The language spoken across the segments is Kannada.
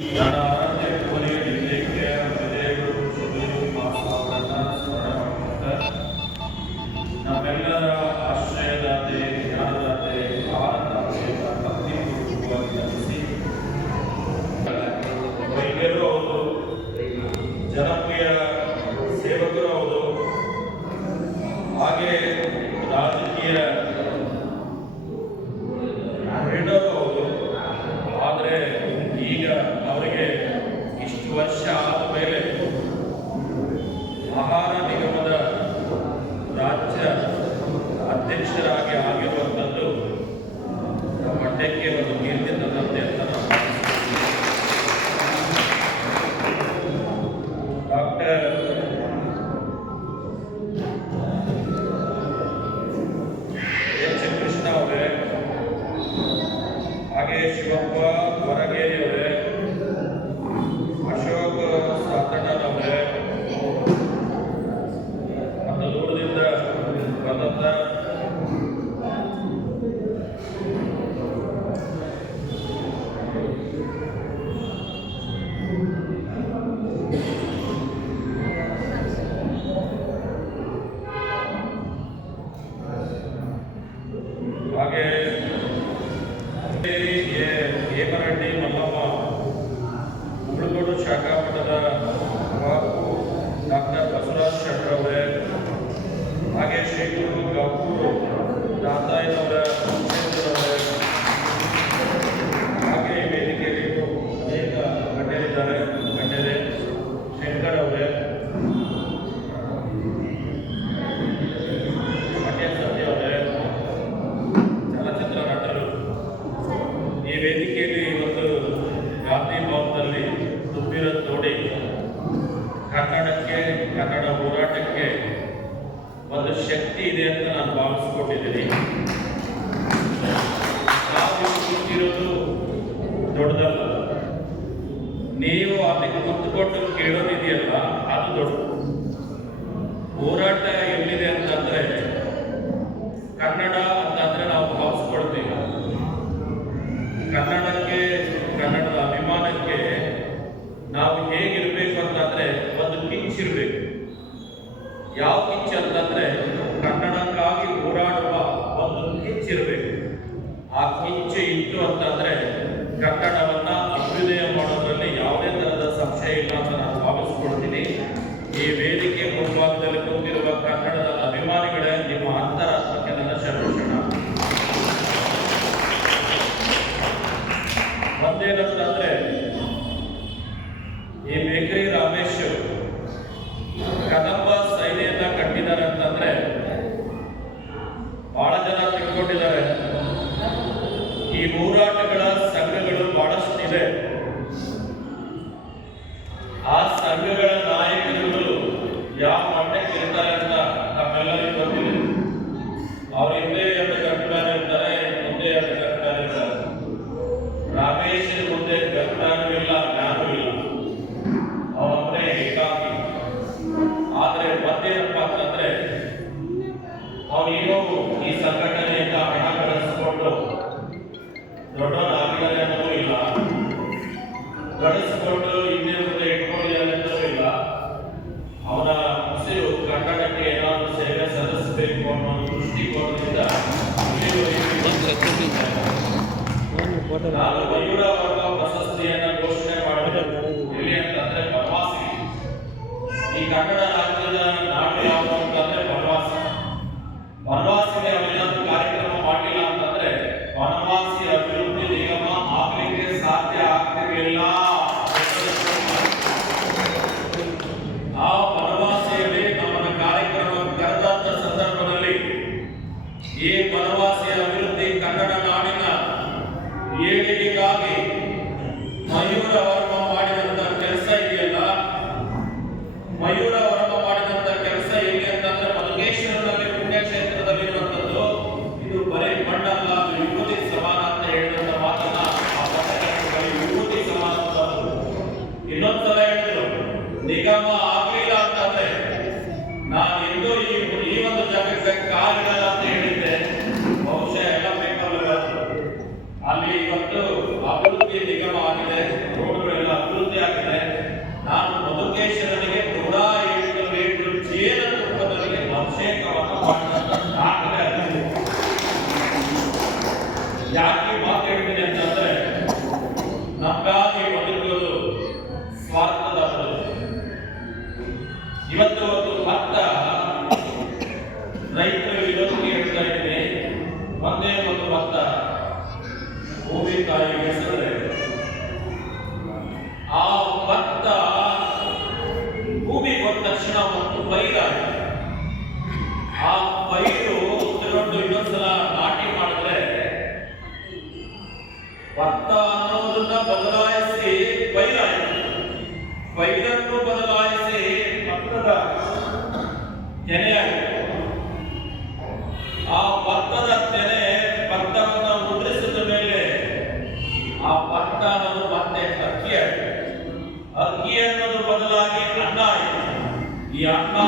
Yeah. ನೀವು ಅದಕ್ಕೆ ಮುತ್ತು ಕೊಟ್ಟು ಕೇಳೋದಿದೆಯಲ್ಲ, ಅದು ದೊಡ್ಡ ಹೋರಾಟ ಎಲ್ಲಿದೆ ಅಂತಂದ್ರೆ, ಕನ್ನಡ ಅಂತಂದ್ರೆ ನಾವು ಭಾವಿಸ್ಕೊಳ್ತೀವಿ. ಕನ್ನಡಕ್ಕೆ, ಕನ್ನಡದ ಅಭಿಮಾನಕ್ಕೆ ನಾವು ಹೇಗಿರ್ಬೇಕು ಅಂತಂದ್ರೆ ಒಂದು ಕಿಂಚ್ ಇರ್ಬೇಕು. ಯಾವ ಕಿಂಚ್ ಅಂತಂದ್ರೆ, ಕನ್ನಡಕ್ಕಾಗಿ ಹೋರಾಡುವ ಒಂದು ಕಿಂಚ್ ಇರ್ಬೇಕು. ಆ ಕಿಂಚು ಇತ್ತು ಅಂತಂದ್ರೆ ಕನ್ನಡ ಇಟ್ಕೊಂಡು ಇನ್ನೇ ಮುಂದೆ ಇಟ್ಕೊಂಡು ಯಾರಿದ್ದಾರೋ ಇಲ್ಲ. ಅವನ ಹಸಿರು ಕನ್ನಡಕ್ಕೆ ಏನಾದರೂ ಸೇವೆ ಸಲ್ಲಿಸಬೇಕು ಅನ್ನೋ ದೃಷ್ಟಿಕೋನದಿಂದ ನಾನು ಮಯೂರ ವರ್ಗ ಪ್ರಶಸ್ತಿಯನ್ನು ಘೋಷಣೆ ಮಾಡಿದ್ರೆ ಎಲ್ಲಿ ಅಂತಂದ್ರೆ ಪ್ರವಾಸಿ. ಈ ಕನ್ನಡ ರಾಜ್ಯ ಇವತ್ತು Yeah.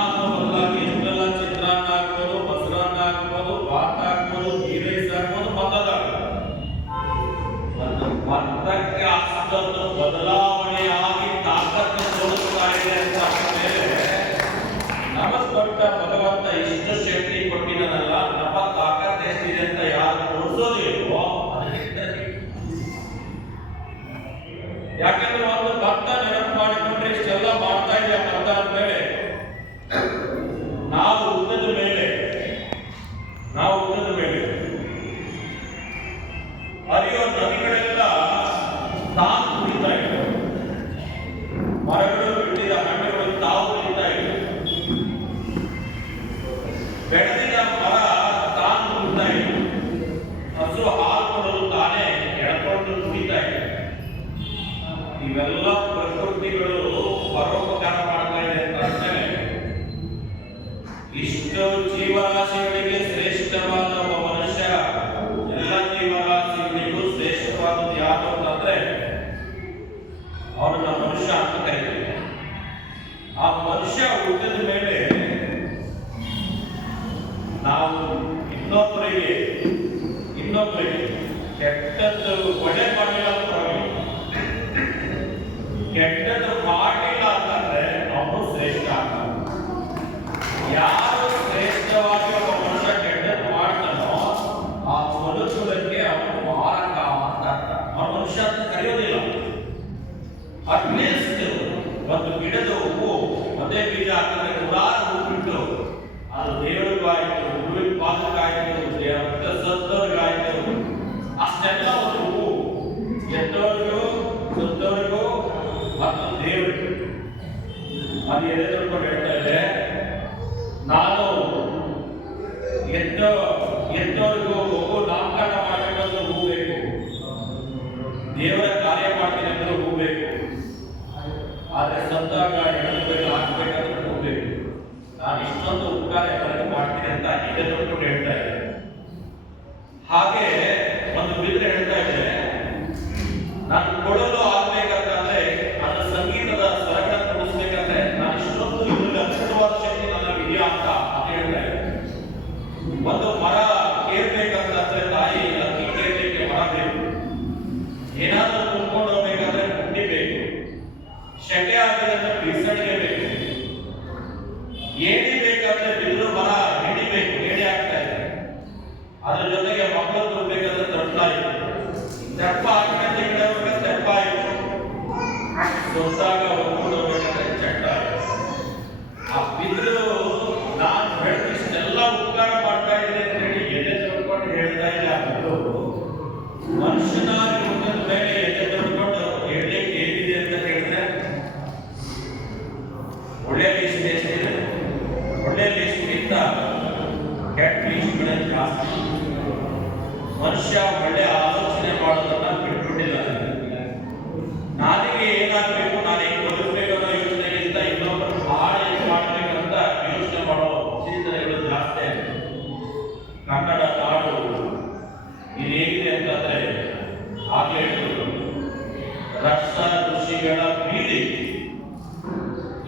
Yeah. ಸತ್ತಾಗ ಎಡಗೈಲಿ ಹಾಕ್ಬೇಕಾದ್ರೆ ಹೋಗ್ಬೇಕು. ನಾನು ಇಷ್ಟೊಂದು ಉಪಕಾರ ಮಾಡ್ತೀನಿ ಅಂತ ಈಗ ಹೇಳ್ತಾ ಇದ್ದೇನೆ. ಹಾಗೆ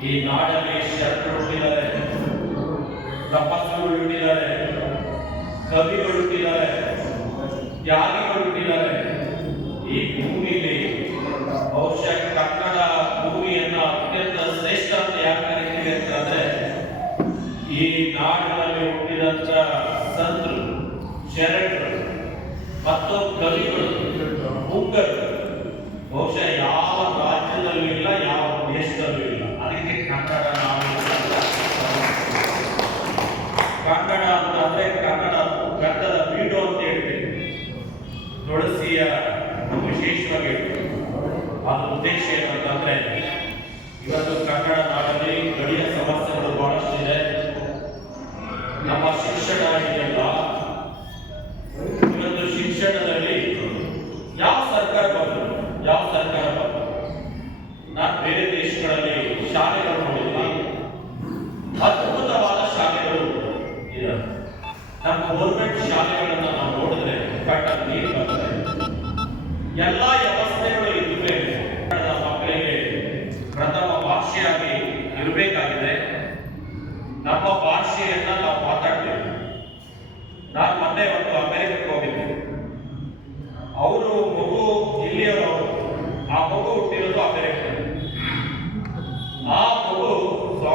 ಈ ನಾಡಲ್ಲಿ ಶರಣರು ಹುಟ್ಟಿದ್ದಾರೆ ತಪಸ್ಸುಗಳು ಹುಟ್ಟಿದ್ದಾರೆ ಕವಿಗಳು ಹುಟ್ಟಿದ್ದಾರೆ ತ್ಯಾಗಿಗಳು ಹುಟ್ಟಿದ್ದಾರೆ.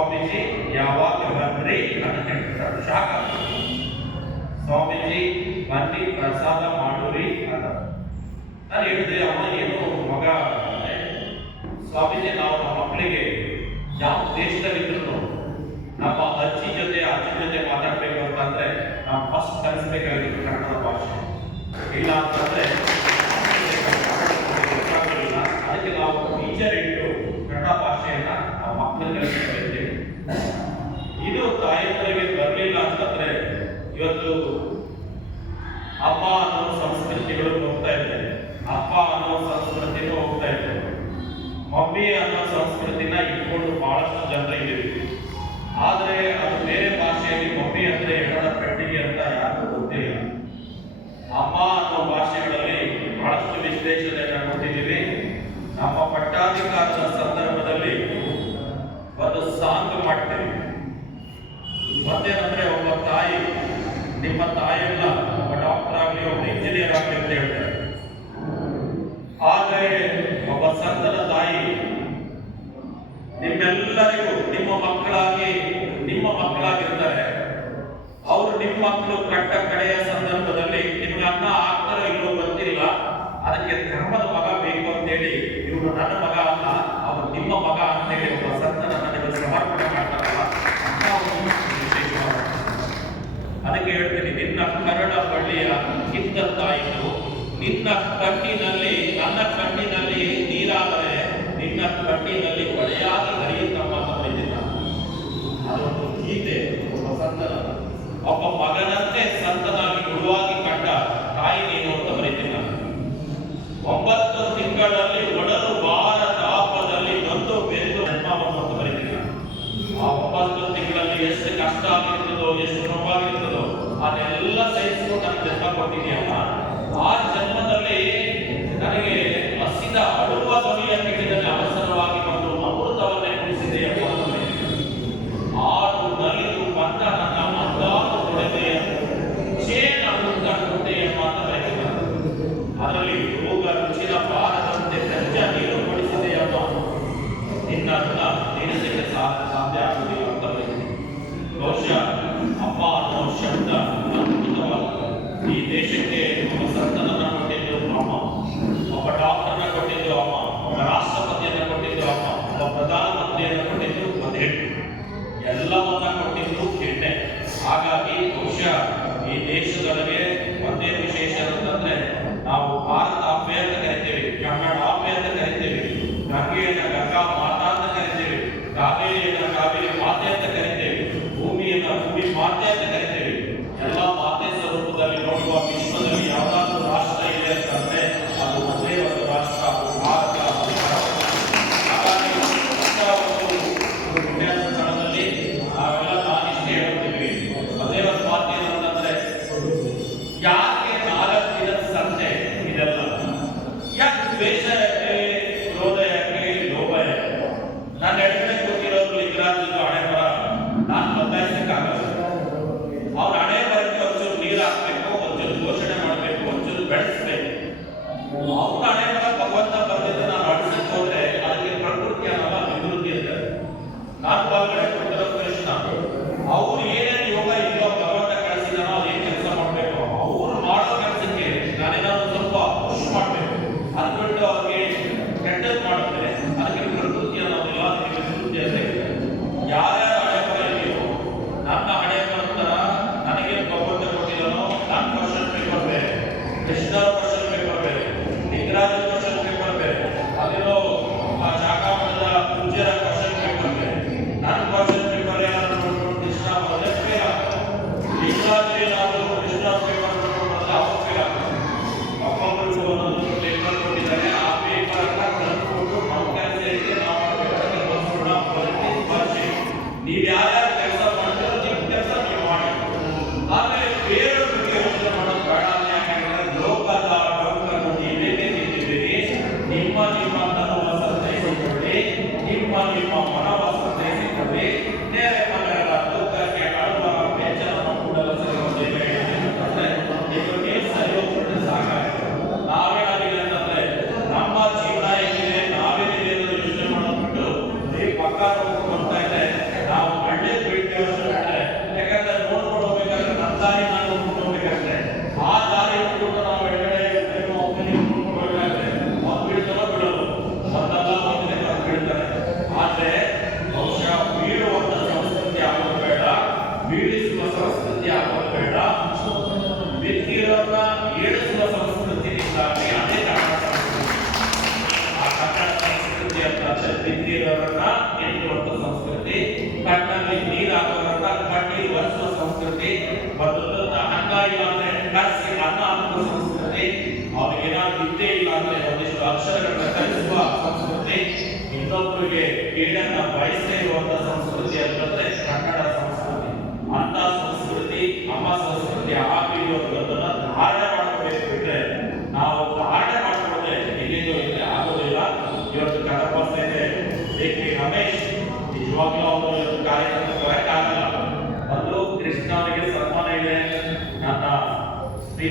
ಸ್ವಾಮೀಜಿ ಯಾವಾಗ ಬಂದ್ರಿ ಅಂತ ಹೇಳ್ತಾರೆ ಶಾಖ ಸ್ವಾಮೀಜಿ, ಬನ್ನಿ, ಪ್ರಸಾದ ಮಾಡುರಿ ಅಂತ. ನಾನು ಹೇಳಿದೆ ಅವನ ಏನು ಮಗ ಸ್ವಾಮೀಜಿ, ನಾವು ನಮ್ಮ ಮಕ್ಕಳಿಗೆ ಯಾವ ದೇಶದಲ್ಲಿದ್ರು ನಮ್ಮ ಅಜ್ಜಿ ಜೊತೆ ಅಜ್ಜಿ ಜೊತೆ ಮಾತಾಡಬೇಕು ಅಂತಂದ್ರೆ, ನಾವು ಫಸ್ಟ್ ಕಲಿಸಬೇಕಾಗಿರೋದು ಕನ್ನಡ ಭಾಷೆ. ಇಲ್ಲ ಅಂತಂದ್ರೆ, ಅದಕ್ಕೆ ನಾವು ಟೀಚರ್ ಇಟ್ಟು ಕನ್ನಡ ಭಾಷೆಯನ್ನ ನಾವು ಮಕ್ಕಳು ಕಲಿಸಬೇಕು. ಇವತ್ತು ಅಪ್ಪ ಅನ್ನೋ ಸಂಸ್ಕೃತಿಗಳು ಹೋಗ್ತಾ ಇದೆ ಅಪ್ಪ ಅನ್ನೋ ಸಂಸ್ಕೃತಿನೂ ಹೋಗ್ತಾ ಇದೆ ಮಮ್ಮಿ ಅನ್ನೋ ಸಂಸ್ಕೃತಿನ ಇಟ್ಕೊಂಡು ಬಹಳಷ್ಟು ಜನರು ಹೆಂಡತಾಯಿಗಳು ನಿನ್ನ ಕಣ್ಣಿನಲ್ಲಿ ನನ್ನ ಕಣ್ಣಿನಲ್ಲಿ 바울이 నీ వ్యాధి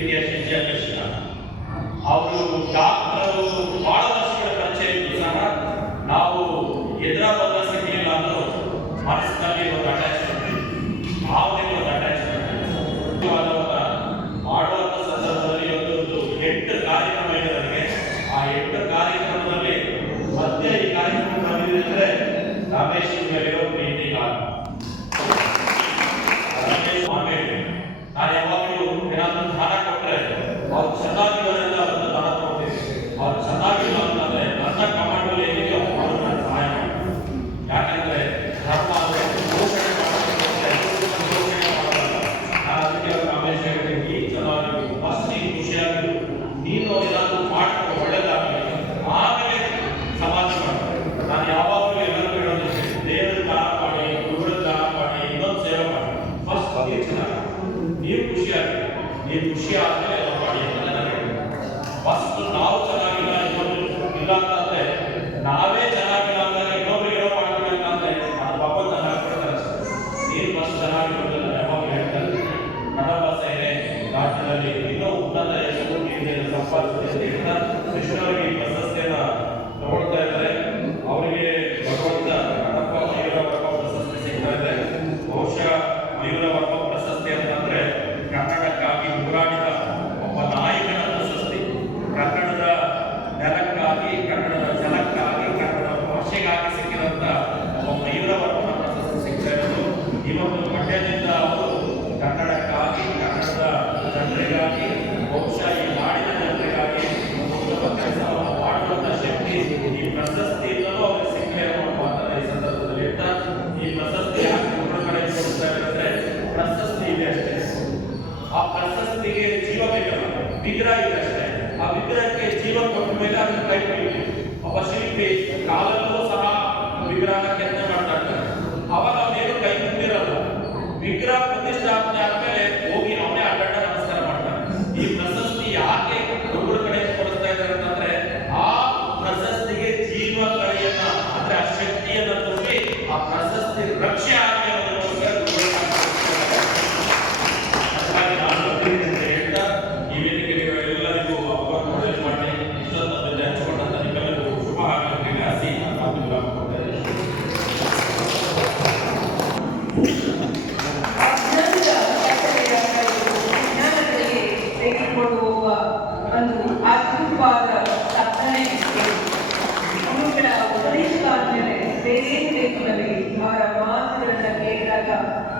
bir yaşayacak yaşına. Avrupa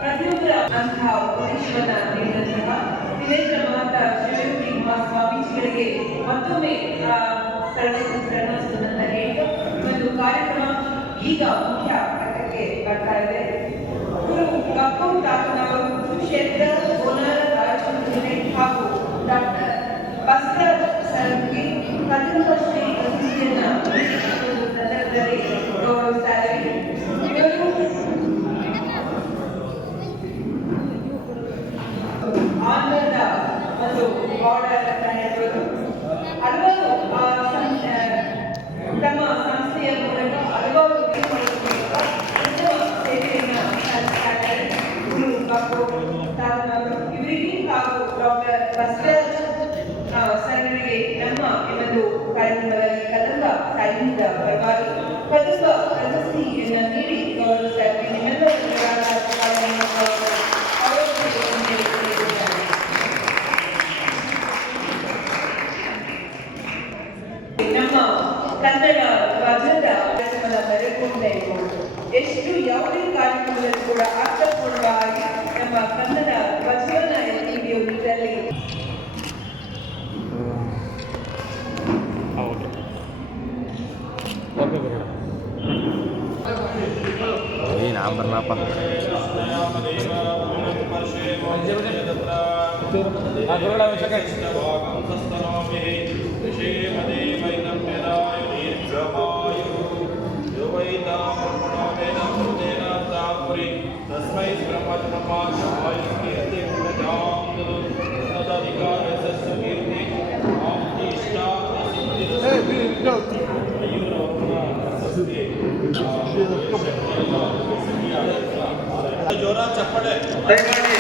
ಪ್ರತಿಯೊಬ್ಬರ ಅಂತಹ ಉಪದೇಶವನ್ನು ನೀಡಿದಂತಹ ವಿವೇಕ ಮಹಾಂತ ಶಿವಯೋಗಿ ಮಹಾಸ್ವಾಮೀಜಿಗಳಿಗೆ ಮತ್ತೊಮ್ಮೆ ಸರಣವನ್ನು ಹೇಳಿ. ಒಂದು ಕಾರ್ಯಕ್ರಮ ಈಗ ಮುಖ್ಯ ಘಟ್ಟಕ್ಕೆ ಬರ್ತಾ ಇದೆ. ಗುರು ಕಪ್ಪು ತಾತನವರು ಕ್ಷೇತ್ರ, ಕೋಲಾರ ರಾಯಚೂರು ಹಾಗೂ ಡಾಕ್ಟರ್ ಬಸ್ರ ಸರ್ಗೆ ಪ್ರತಿಮಾ ಶ್ರೀ ಪ್ರತಿಷ್ಠೆಯನ್ನು ಹಾಗೂ ನಾನು ಹಾಗೂ ನಮ್ಮ ಇನ್ನೊಂದು ಕಾರ್ಯಕ್ರಮದಲ್ಲಿ ಕದಂಬ ಸಾಹಿತ್ಯ ಪರವಾಗಿ ಕದಂಬ ಅಪ್ಪ Hey, no, ಜೋರ ಚಪ್ಪಳೆ. ದಯಮಾಡಿ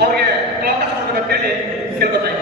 ಅವರಿಗೆ ಅಂತ ಹೇಳಿ ಕೇಳ್ಕೊತಾ